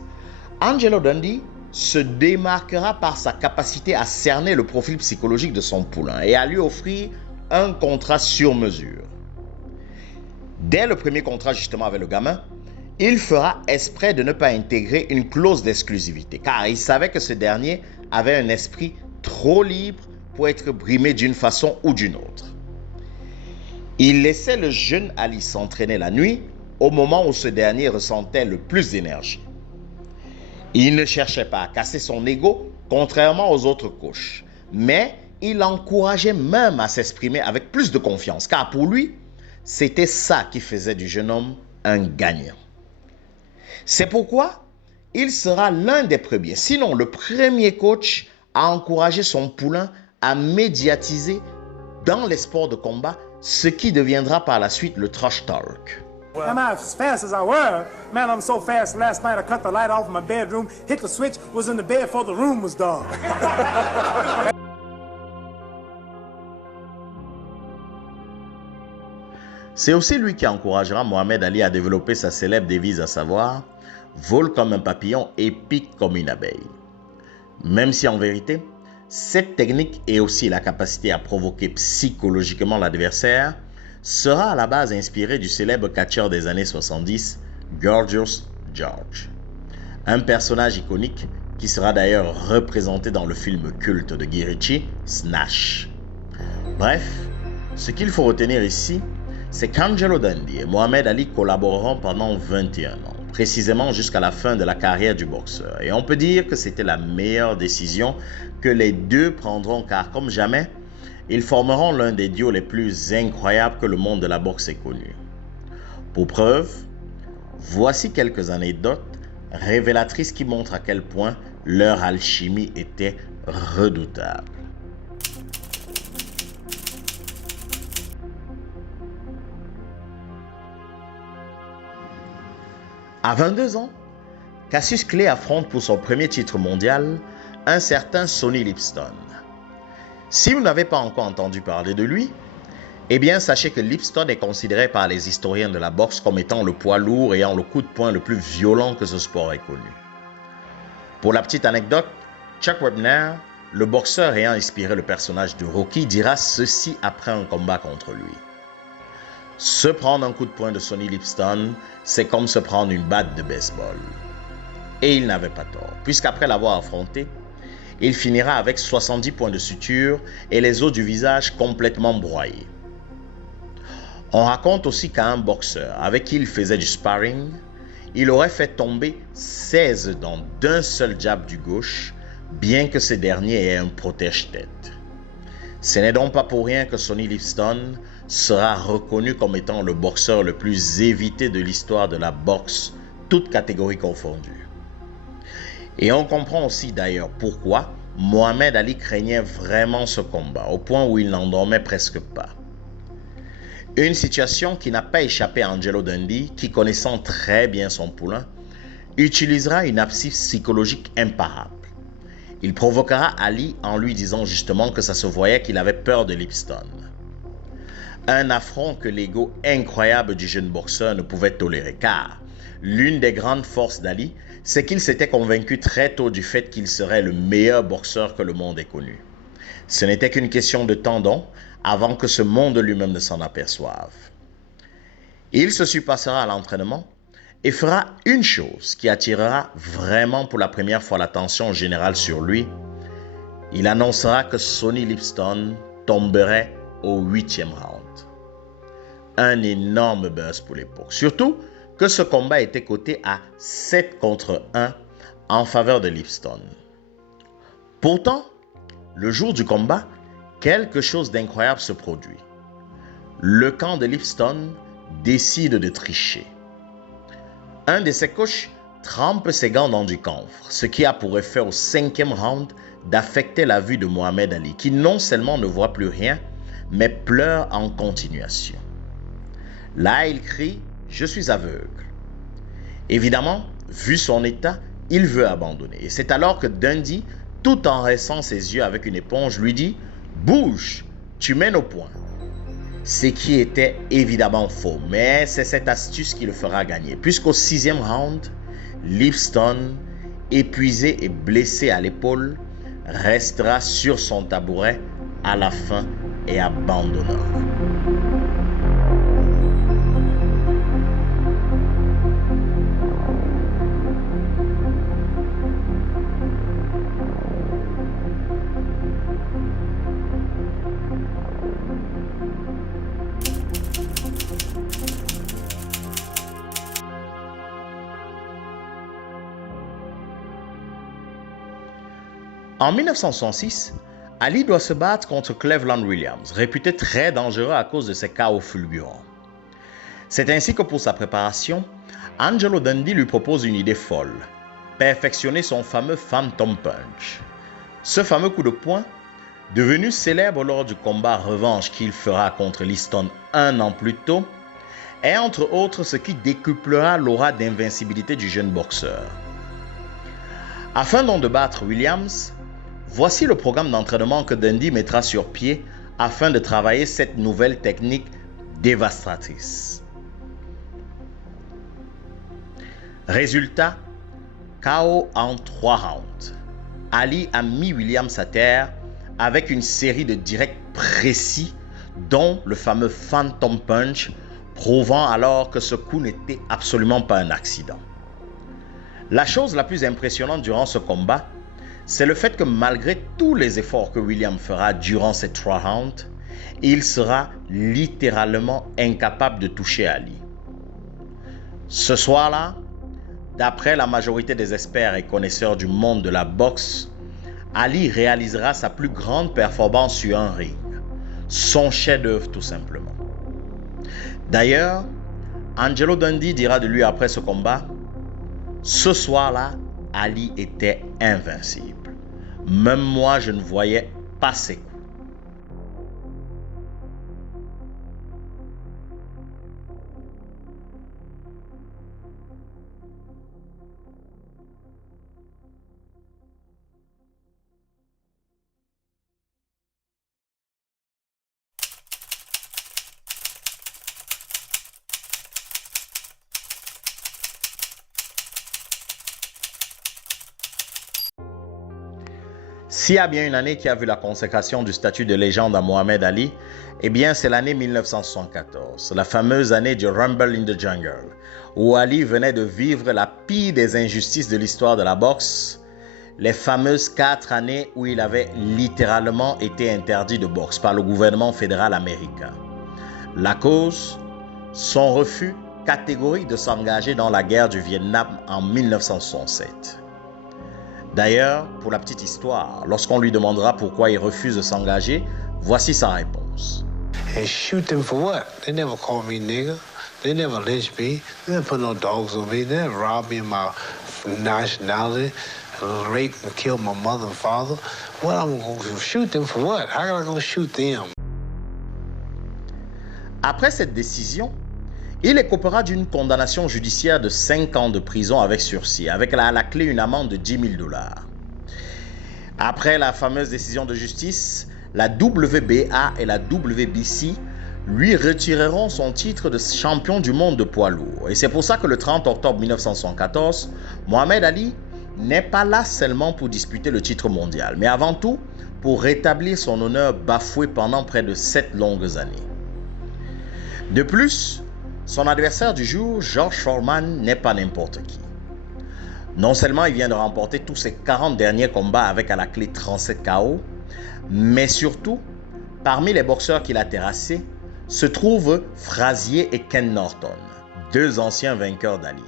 Angelo Dundee se démarquera par sa capacité à cerner le profil psychologique de son poulain et à lui offrir un contrat sur mesure. Dès le premier contrat justement avec le gamin, il fera exprès de ne pas intégrer une clause d'exclusivité car il savait que ce dernier avait un esprit trop libre pour être brimé d'une façon ou d'une autre. Il laissait le jeune Ali s'entraîner la nuit au moment où ce dernier ressentait le plus d'énergie. Il ne cherchait pas à casser son ego, contrairement aux autres coachs, mais il l'encourageait même à s'exprimer avec plus de confiance, car pour lui, c'était ça qui faisait du jeune homme un gagnant. C'est pourquoi il sera l'un des premiers, sinon le premier coach à encourager son poulain à médiatiser dans les sports de combat ce qui deviendra par la suite le trash talk. I'm as fast as I were. Man, I'm so fast last night I cut the light off in my bedroom, hit the switch, was in the bed before the room was dark. C'est aussi lui qui encouragera Mohamed Ali à développer sa célèbre devise à savoir « Vole comme un papillon et pique comme une abeille ». Même si en vérité, cette technique et aussi la capacité à provoquer psychologiquement l'adversaire sera à la base inspirée du célèbre catcheur des années 70, Gorgeous George. Un personnage iconique qui sera d'ailleurs représenté dans le film culte de Guy Ritchie, Snatch. Bref, ce qu'il faut retenir ici, c'est qu'Angelo Dundee et Mohamed Ali collaboreront pendant 21 ans, précisément jusqu'à la fin de la carrière du boxeur. Et on peut dire que c'était la meilleure décision que les deux prendront car comme jamais, ils formeront l'un des duos les plus incroyables que le monde de la boxe ait connu. Pour preuve, voici quelques anecdotes révélatrices qui montrent à quel point leur alchimie était redoutable. À 22 ans, Cassius Clay affronte pour son premier titre mondial un certain Sonny Liston. Si vous n'avez pas encore entendu parler de lui, eh bien sachez que Liston est considéré par les historiens de la boxe comme étant le poids lourd ayant le coup de poing le plus violent que ce sport ait connu. Pour la petite anecdote, Chuck Wepner, le boxeur ayant inspiré le personnage de Rocky, dira ceci après un combat contre lui. Se prendre un coup de poing de Sonny Liston, c'est comme se prendre une batte de baseball. Et il n'avait pas tort, puisqu'après l'avoir affronté, il finira avec 70 points de suture et les os du visage complètement broyés. On raconte aussi qu'à un boxeur avec qui il faisait du sparring, il aurait fait tomber 16 dents d'un seul jab du gauche, bien que ce dernier ait un protège-tête. Ce n'est donc pas pour rien que Sonny Liston sera reconnu comme étant le boxeur le plus évité de l'histoire de la boxe, toutes catégories confondues. Et on comprend aussi d'ailleurs pourquoi Mohamed Ali craignait vraiment ce combat, au point où il n'en dormait presque pas. Une situation qui n'a pas échappé à Angelo Dundee, qui connaissant très bien son poulain, utilisera une abscisse psychologique imparable. Il provoquera Ali en lui disant justement que ça se voyait qu'il avait peur de Liston. Un affront que l'ego incroyable du jeune boxeur ne pouvait tolérer, car l'une des grandes forces d'Ali, c'est qu'il s'était convaincu très tôt du fait qu'il serait le meilleur boxeur que le monde ait connu. Ce n'était qu'une question de temps donc, avant que ce monde lui-même ne s'en aperçoive. Il se surpassera à l'entraînement et fera une chose qui attirera vraiment pour la première fois l'attention générale sur lui. Il annoncera que Sonny Liston tomberait au 8e round. Un énorme buzz pour l'époque, surtout que ce combat était coté à 7 contre 1 en faveur de Liston. Pourtant, le jour du combat, quelque chose d'incroyable se produit. Le camp de Liston décide de tricher. Un de ses coachs trempe ses gants dans du camphre, ce qui a pour effet au 5e round d'affecter la vue de Mohamed Ali, qui non seulement ne voit plus rien, mais pleure en continuation. Là, il crie « Je suis aveugle ». Évidemment, vu son état, il veut abandonner. Et c'est alors que Dundee, tout en rinçant ses yeux avec une éponge, lui dit « Bouge, tu mènes au point ». ce qui était évidemment faux. Mais c'est cette astuce qui le fera gagner. Puisqu'au 6e round, Livingstone, épuisé et blessé à l'épaule, restera sur son tabouret à la fin et abandonnera. En 1966, Ali doit se battre contre Cleveland Williams, réputé très dangereux à cause de ses KO fulgurants. C'est ainsi que pour sa préparation, Angelo Dundee lui propose une idée folle, perfectionner son fameux Phantom Punch. Ce fameux coup de poing, devenu célèbre lors du combat revanche qu'il fera contre Liston 1 an plus tôt, est entre autres ce qui décuplera l'aura d'invincibilité du jeune boxeur. Afin donc de battre Williams, voici le programme d'entraînement que Dundee mettra sur pied afin de travailler cette nouvelle technique dévastatrice. Résultat, KO en 3 rounds. Ali a mis Williams à terre avec une série de directs précis, dont le fameux Phantom Punch, prouvant alors que ce coup n'était absolument pas un accident. La chose la plus impressionnante durant ce combat, c'est le fait que malgré tous les efforts que Williams fera durant ces 3 rounds, il sera littéralement incapable de toucher Ali. Ce soir-là, d'après la majorité des experts et connaisseurs du monde de la boxe, Ali réalisera sa plus grande performance sur un ring, son chef-d'œuvre tout simplement. D'ailleurs, Angelo Dundee dira de lui après ce combat: « Ce soir-là, Ali était invincible. Même moi, je ne voyais pas ses coups. » S'il y a bien une année qui a vu la consécration du statut de légende à Mohamed Ali, eh bien c'est l'année 1974, la fameuse année du Rumble in the Jungle, où Ali venait de vivre la pire des injustices de l'histoire de la boxe, les fameuses 4 années où il avait littéralement été interdit de boxe par le gouvernement fédéral américain. La cause, son refus catégorique de s'engager dans la guerre du Vietnam en 1967. D'ailleurs, pour la petite histoire, lorsqu'on lui demandera pourquoi il refuse de s'engager, voici sa réponse. And shoot them for what? They never called me nigger. They never lynched me. They never put no dogs on me. They never robbed me of my nationality, raped and killed my mother and father. What I'm going to shoot them for what? How am I going to shoot them? Après cette décision, il écopera d'une condamnation judiciaire de 5 ans de prison avec sursis, avec à la clé une amende de $10 000. Après la fameuse décision de justice, la WBA et la WBC lui retireront son titre de champion du monde de poids lourd. Et c'est pour ça que le 30 octobre 1974, Mohamed Ali n'est pas là seulement pour disputer le titre mondial, mais avant tout pour rétablir son honneur bafoué pendant près de 7 longues années. De plus, son adversaire du jour, George Foreman, n'est pas n'importe qui. Non seulement il vient de remporter tous ses 40 derniers combats avec à la clé 37 KO, mais surtout, parmi les boxeurs qu'il a terrassés, se trouvent Frazier et Ken Norton, 2 anciens vainqueurs d'Ali.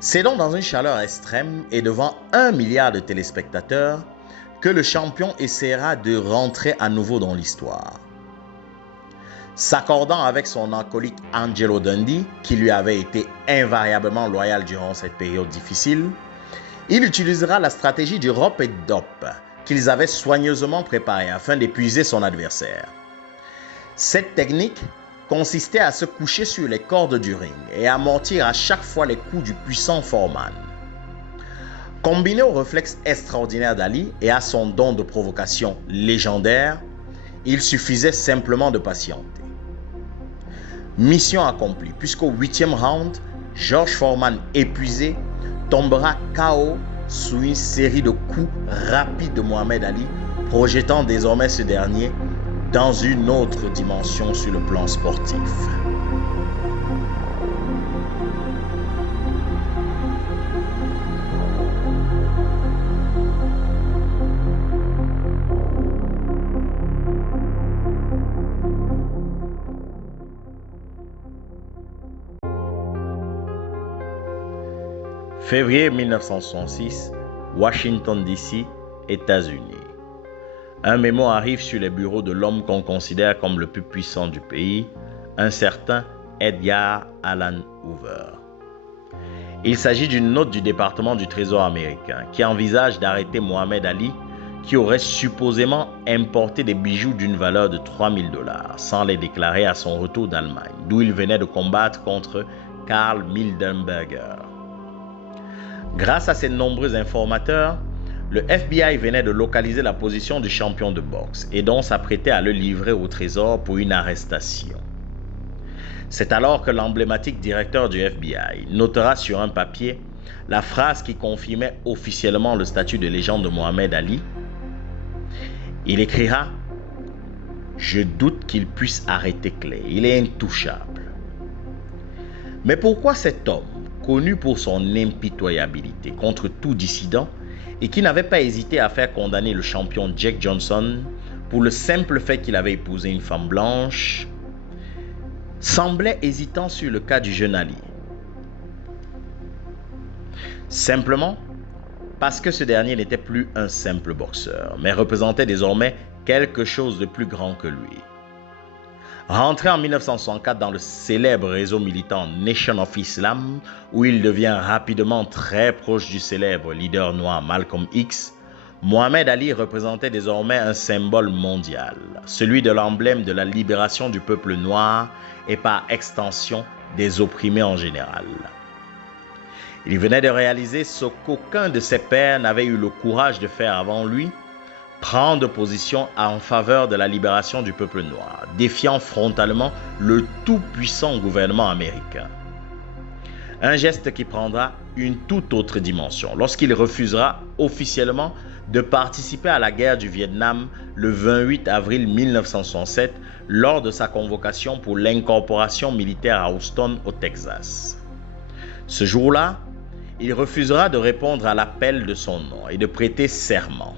C'est donc dans une chaleur extrême et devant 1 milliard de téléspectateurs que le champion essaiera de rentrer à nouveau dans l'histoire. S'accordant avec son acolyte Angelo Dundee, qui lui avait été invariablement loyal durant cette période difficile, il utilisera la stratégie du rope et dope qu'ils avaient soigneusement préparée afin d'épuiser son adversaire. Cette technique consistait à se coucher sur les cordes du ring et à amortir à chaque fois les coups du puissant Foreman. Combiné au réflexe extraordinaire d'Ali et à son don de provocation légendaire, il suffisait simplement de patienter. Mission accomplie, puisqu'au 8e round, George Foreman, épuisé, tombera KO sous une série de coups rapides de Mohamed Ali, projetant désormais ce dernier dans une autre dimension sur le plan sportif. Février 1966, Washington DC, États-Unis. Un mémo arrive sur les bureaux de l'homme qu'on considère comme le plus puissant du pays, un certain Edgar Allan Hoover. Il s'agit d'une note du département du Trésor américain qui envisage d'arrêter Mohamed Ali, qui aurait supposément importé des bijoux d'une valeur de $3 000 sans les déclarer à son retour d'Allemagne, d'où il venait de combattre contre Karl Mildenberger. Grâce à ces nombreux informateurs, le FBI venait de localiser la position du champion de boxe et donc s'apprêtait à le livrer au trésor pour une arrestation. C'est alors que l'emblématique directeur du FBI notera sur un papier la phrase qui confirmait officiellement le statut de légende de Mohamed Ali. Il écrira « Je doute qu'il puisse arrêter Clay, il est intouchable. » Mais pourquoi cet homme, connu pour son impitoyabilité contre tout dissident et qui n'avait pas hésité à faire condamner le champion Jack Johnson pour le simple fait qu'il avait épousé une femme blanche, semblait hésitant sur le cas du jeune Ali. Simplement parce que ce dernier n'était plus un simple boxeur, mais représentait désormais quelque chose de plus grand que lui. Rentré en 1964 dans le célèbre réseau militant Nation of Islam, où il devient rapidement très proche du célèbre leader noir Malcolm X, Mohamed Ali représentait désormais un symbole mondial, celui de l'emblème de la libération du peuple noir et par extension des opprimés en général. Il venait de réaliser ce qu'aucun de ses pairs n'avait eu le courage de faire avant lui, prendre position en faveur de la libération du peuple noir, défiant frontalement le tout-puissant gouvernement américain. Un geste qui prendra une toute autre dimension lorsqu'il refusera officiellement de participer à la guerre du Vietnam le 28 avril 1967 lors de sa convocation pour l'incorporation militaire à Houston au Texas. Ce jour-là, il refusera de répondre à l'appel de son nom et de prêter serment.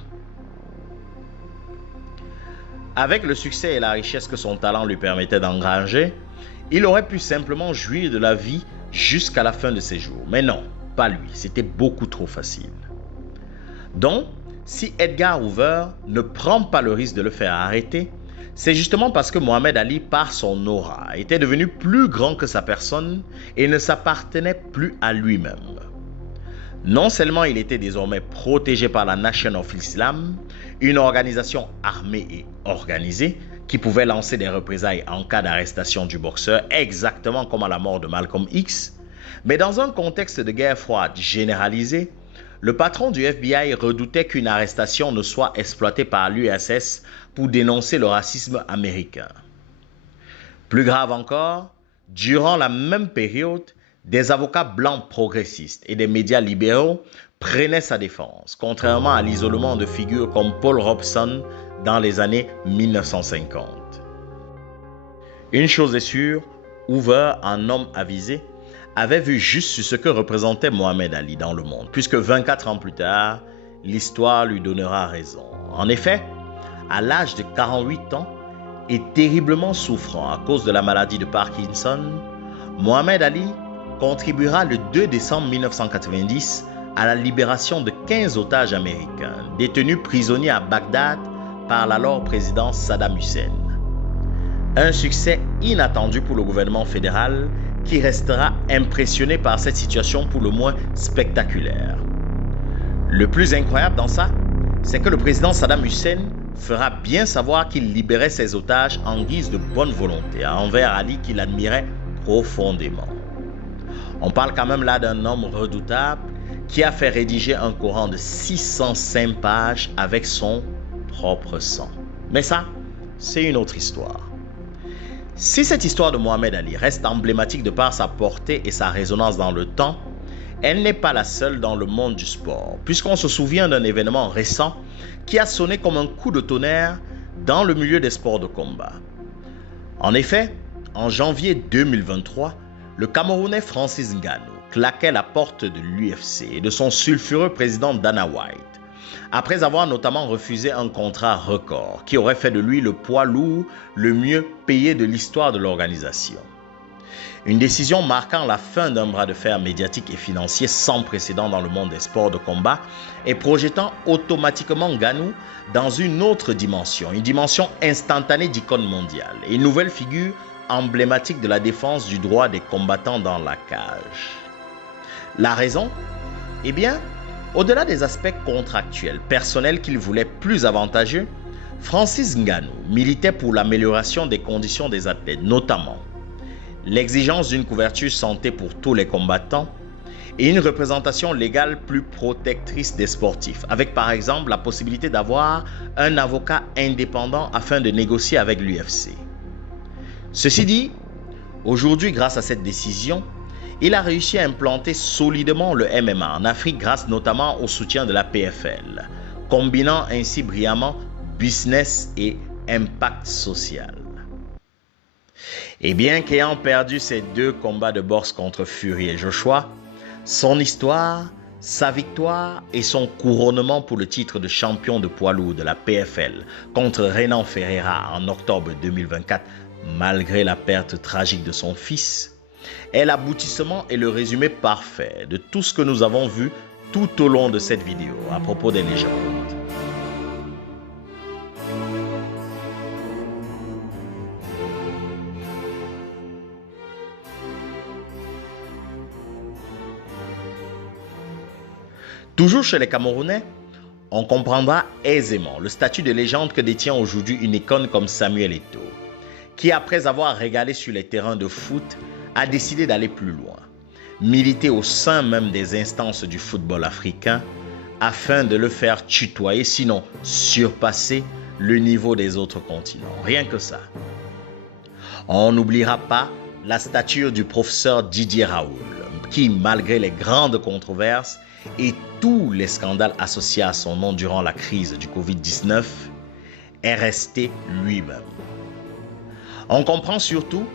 Avec le succès et la richesse que son talent lui permettait d'engranger, il aurait pu simplement jouir de la vie jusqu'à la fin de ses jours. Mais non, pas lui, c'était beaucoup trop facile. Donc, si Edgar Hoover ne prend pas le risque de le faire arrêter, c'est justement parce que Mohamed Ali, par son aura, était devenu plus grand que sa personne et ne s'appartenait plus à lui-même. Non seulement il était désormais protégé par la Nation of Islam, une organisation armée et organisée qui pouvait lancer des représailles en cas d'arrestation du boxeur, exactement comme à la mort de Malcolm X, mais dans un contexte de guerre froide généralisée, le patron du FBI redoutait qu'une arrestation ne soit exploitée par l'URSS pour dénoncer le racisme américain. Plus grave encore, durant la même période, des avocats blancs progressistes et des médias libéraux prenaient sa défense, contrairement à l'isolement de figures comme Paul Robeson dans les années 1950. Une chose est sûre, Hoover, un homme avisé, avait vu juste sur ce que représentait Mohamed Ali dans le monde, puisque 24 ans plus tard, l'histoire lui donnera raison. En effet, à l'âge de 48 ans et terriblement souffrant à cause de la maladie de Parkinson, Mohamed Ali contribuera le 2 décembre 1990 à la libération de 15 otages américains détenus prisonniers à Bagdad par l'alors président Saddam Hussein. Un succès inattendu pour le gouvernement fédéral qui restera impressionné par cette situation pour le moins spectaculaire. Le plus incroyable dans ça, c'est que le président Saddam Hussein fera bien savoir qu'il libérait ses otages en guise de bonne volonté envers Ali qu'il admirait profondément. On parle quand même là d'un homme redoutable qui a fait rédiger un Coran de 605 pages avec son propre sang. Mais ça, c'est une autre histoire. Si cette histoire de Mohamed Ali reste emblématique de par sa portée et sa résonance dans le temps, elle n'est pas la seule dans le monde du sport, puisqu'on se souvient d'un événement récent qui a sonné comme un coup de tonnerre dans le milieu des sports de combat. En effet, en janvier 2023, le Camerounais Francis Ngannou claquait la porte de l'UFC et de son sulfureux président Dana White, après avoir notamment refusé un contrat record qui aurait fait de lui le poids lourd le mieux payé de l'histoire de l'organisation. Une décision marquant la fin d'un bras de fer médiatique et financier sans précédent dans le monde des sports de combat et projetant automatiquement Ngannou dans une autre dimension, une dimension instantanée d'icône mondiale et une nouvelle figure emblématique de la défense du droit des combattants dans la cage. La raison ? Eh bien, au-delà des aspects contractuels, personnels qu'il voulait plus avantageux, Francis Ngannou militait pour l'amélioration des conditions des athlètes, notamment l'exigence d'une couverture santé pour tous les combattants et une représentation légale plus protectrice des sportifs, avec par exemple la possibilité d'avoir un avocat indépendant afin de négocier avec l'UFC. Ceci dit, aujourd'hui, grâce à cette décision, il a réussi à implanter solidement le MMA en Afrique grâce notamment au soutien de la PFL, combinant ainsi brillamment business et impact social. Et bien qu'ayant perdu ses 2 combats de boxe contre Fury et Joshua, son histoire, sa victoire et son couronnement pour le titre de champion de poids lourd de la PFL contre Renan Ferreira en octobre 2024, malgré la perte tragique de son fils, est l'aboutissement et le résumé parfait de tout ce que nous avons vu tout au long de cette vidéo à propos des légendes. Toujours chez les Camerounais, on comprendra aisément le statut de légende que détient aujourd'hui une icône comme Samuel Eto'o, qui après avoir régalé sur les terrains de foot, a décidé d'aller plus loin, militer au sein même des instances du football africain afin de le faire tutoyer, sinon surpasser le niveau des autres continents. Rien que ça. On n'oubliera pas la stature du professeur Didier Raoult, qui, malgré les grandes controverses et tous les scandales associés à son nom durant la crise du Covid-19, est resté lui-même. On comprend surtout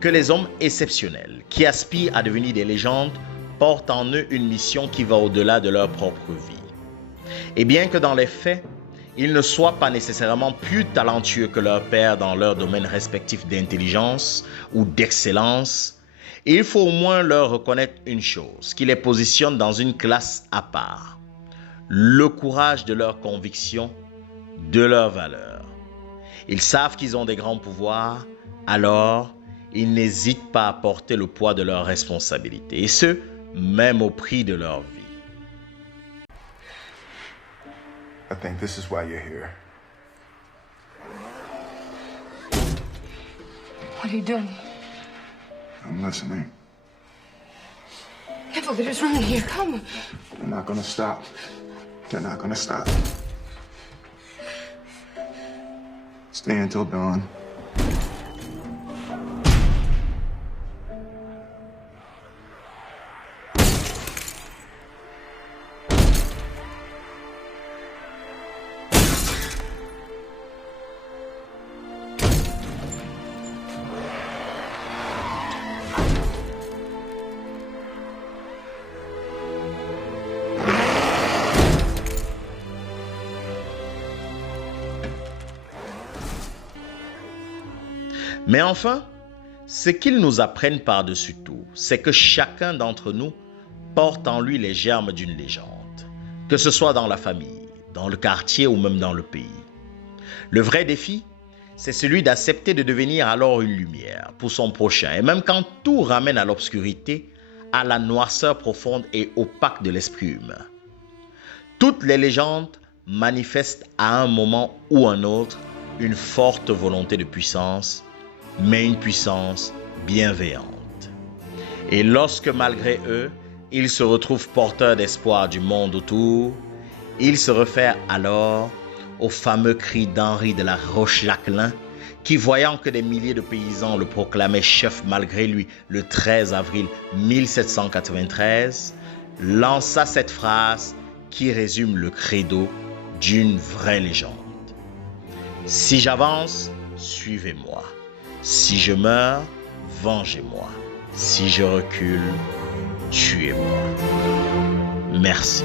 que les hommes exceptionnels qui aspirent à devenir des légendes portent en eux une mission qui va au-delà de leur propre vie. Et bien que dans les faits, ils ne soient pas nécessairement plus talentueux que leurs pairs dans leur domaine respectif d'intelligence ou d'excellence, il faut au moins leur reconnaître une chose qui les positionne dans une classe à part: le courage de leurs convictions, de leurs valeurs. Ils savent qu'ils ont des grands pouvoirs, alors ils n'hésitent pas à porter le poids de leurs responsabilités, et ce, même au prix de leur vie. I think this is why you're here. What are you doing? I'm listening. Careful, there's wrong here. Come. They're not gonna stop. They're not gonna stop. Stay until dawn. Mais enfin, ce qu'ils nous apprennent par-dessus tout, c'est que chacun d'entre nous porte en lui les germes d'une légende, que ce soit dans la famille, dans le quartier ou même dans le pays. Le vrai défi, c'est celui d'accepter de devenir alors une lumière pour son prochain, et même quand tout ramène à l'obscurité, à la noirceur profonde et opaque de l'esprit humain. Toutes les légendes manifestent à un moment ou un autre une forte volonté de puissance, mais une puissance bienveillante. Et lorsque malgré eux, ils se retrouvent porteurs d'espoir du monde autour, ils se réfèrent alors au fameux cri d'Henri de la Roche-Jacquelin qui, voyant que des milliers de paysans le proclamaient chef malgré lui le 13 avril 1793, lança cette phrase qui résume le credo d'une vraie légende. Si j'avance, suivez-moi. Si je meurs, vengez-moi. Si je recule, tuez-moi. Merci.